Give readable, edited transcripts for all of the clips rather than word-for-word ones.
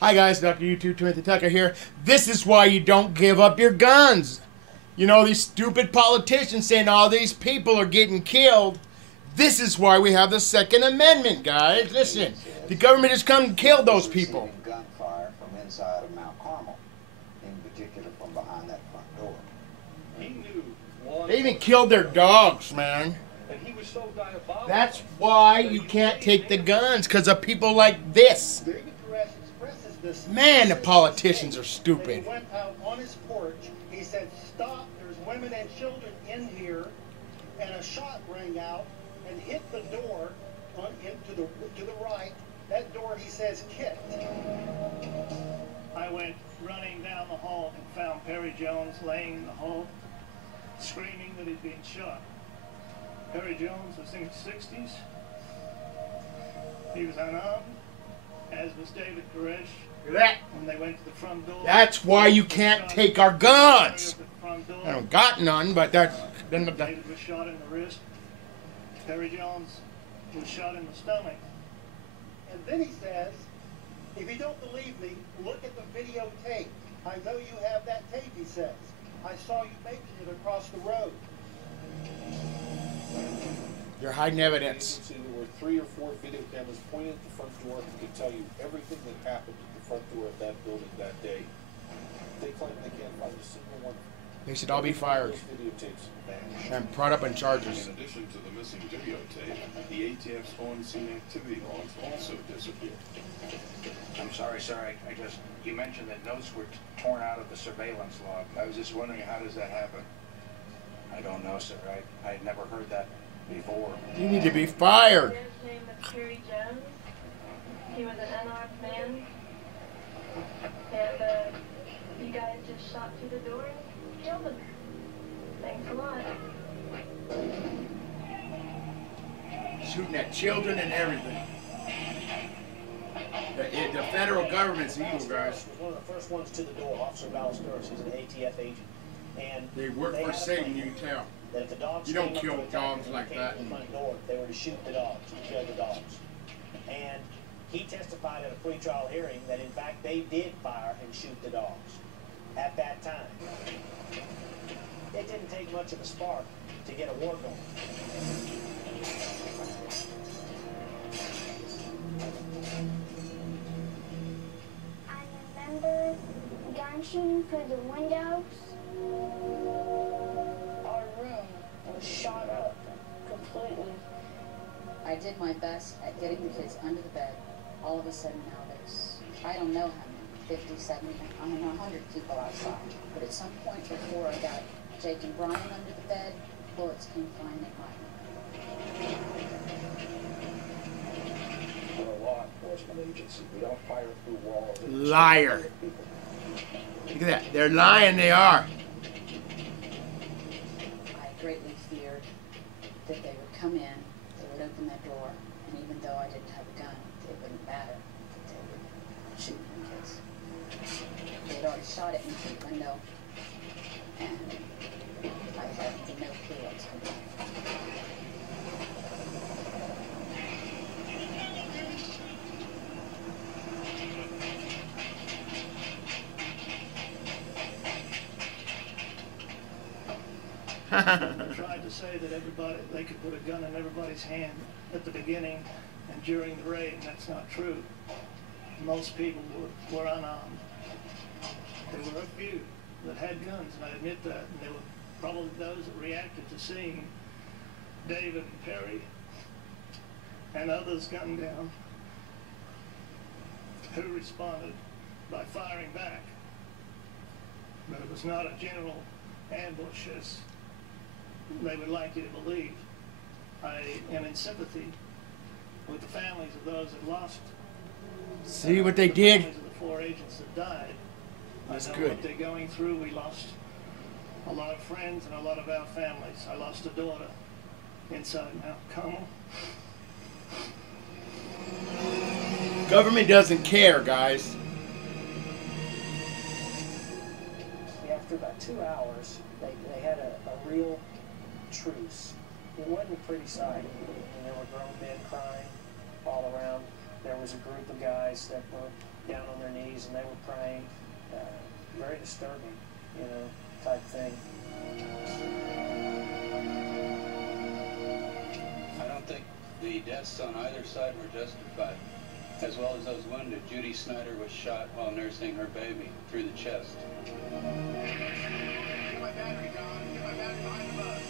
Hi guys, Dr. YouTube Timothy Tucker here. This is why you don't give up your guns. You know, these stupid politicians saying all these people are getting killed. This is why we have the Second Amendment, guys. Listen, the government has come and killed those people. Gunfire from inside of Mount Carmel, in particular from behind that front door. He knew They even killed their dogs, man. and he was so diabolical. That's why you can't take the guns, because of people like this. David Koresh expresses this. Man, the politicians are He stupid. went out on his porch. He said, "Stop! There's women and children in here," and a shot rang out and hit the door to the right. That door, he says, kicked. I went running down the hall and found Perry Jones laying in the hall, screaming that he'd been shot. Perry Jones was in his 60s. He was unarmed, as was David Koresh. Look at that. When they went to the front door. That's why you can't take our guns. The front door. I don't got none, but that's... David was shot in the wrist. Perry Jones was shot in the stomach. And then he says, "If you don't believe me, look at the videotape. I know you have that tape," he says. "I saw you making it across the road." You're hiding evidence. There were 3 or 4 video cameras pointed at the front door and could tell you everything that happened at the front door of that building that day. They claim they can't find a single one. They should all be fired Those videotapes vanished. and brought up on charges. In addition to the missing videotape, the ATF's on-scene activity logs also disappeared. I'm sorry, sir. You mentioned that notes were torn out of the surveillance log. I was just wondering, how does that happen? I don't know, sir. I had never heard that before. You need to be fired. His name is Perry Jones. He was an unarmed man. And you guys just shot through the door and killed him. Thanks a lot. Shooting at children and everything. The federal government's evil, guys. Was one of the first ones to the door. Officer Ballesteros, he's an ATF agent, and They work for had a Satan, plan you can tell. that if the dogs You don't came up kill to attack dogs them like and that. came to the front door, they were to shoot the dogs, to kill the dogs. And he testified at a pre-trial hearing that in fact they did fire and shoot the dogs at that time. It didn't take much of a spark to get a war going. I remember gun shooting through the windows. Our room was shot up completely. I did my best at getting the kids under the bed. All of a sudden now there's, I don't know how many, 50, 70, I don't know, 100 people outside. But at some point before I got Jake and Brian under the bed, bullets came flying at mine. We're a law enforcement agency. We don't fire through walls. Liar. Look at that. They're lying, they are. I greatly feared that they would come in, they would open that door, and even though I didn't have a gun, it wouldn't matter that they would shoot my kids. They'd already shot at me through the window, and I had no clue what was going on. They tried to say that they could put a gun in everybody's hand at the beginning and during the raid, and that's not true. Most people were unarmed. There were a few that had guns, and I admit that, and there were probably those that reacted to seeing David and Perry and others gunned down who responded by firing back. But it was not a general ambush as they would like you to believe. I am in sympathy with the families of those that lost. See what they the did? families of the 4 agents that died. That's I know good. what they're going through. We lost a lot of friends and a lot of our families. I lost a daughter inside Mount Carmel. Government doesn't care, guys. After about 2 hours, they had a real truce. It wasn't a pretty sight. And there were grown men crying all around. there was a group of guys that were down on their knees and they were praying. Very disturbing, you know, type thing. I don't think the deaths on either side were justified, as well as those wounded. Judy Snyder was shot while nursing her baby through the chest. Get my battery, Don. Get my battery behind the bus.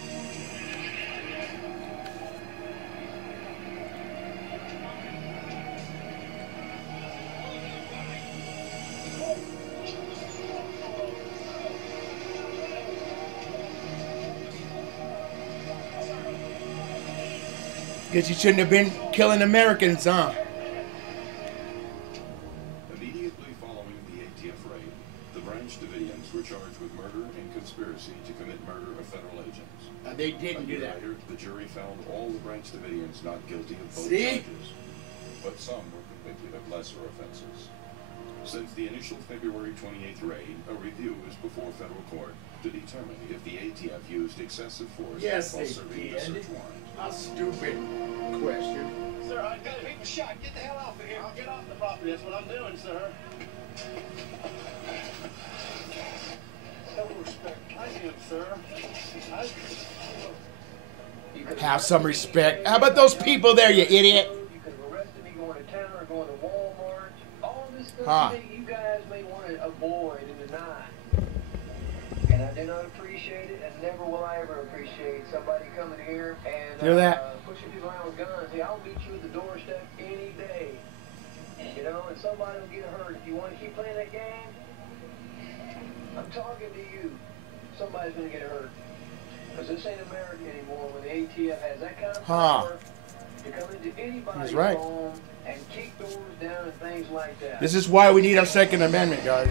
Guess you shouldn't have been killing Americans, huh? Immediately following the ATF raid, the Branch Davidians were charged with murder and conspiracy to commit murder of federal agents. They didn't do that. Later, the jury found all the Branch Davidians not guilty of both See? charges, but some were convicted of lesser offenses. Since the initial February 28th raid, a review is before federal court to determine if the ATF used excessive force while serving the search warrant. A stupid question. Sir, I've got people shot. Get the hell off of here. I'll get off the property. That's what I'm doing, sir. No respect. I do, sir. Have some respect. How about those people there, you idiot? You could have arrested me going to town or going to Walmart. All this stuff Huh. that you guys may want to avoid and deny. And I do not appreciate it, and never will I ever appreciate somebody coming here and Hear that? pushing people around with guns. Hey, I'll meet you at the doorstep any day. You know, and somebody will get hurt. If you want to keep playing that game, I'm talking to you. Somebody's going to get hurt. Because this ain't America anymore when the ATF has that kind of power to come into anybody's home and kick doors down and things like that. This is why we need our Second Amendment, guys.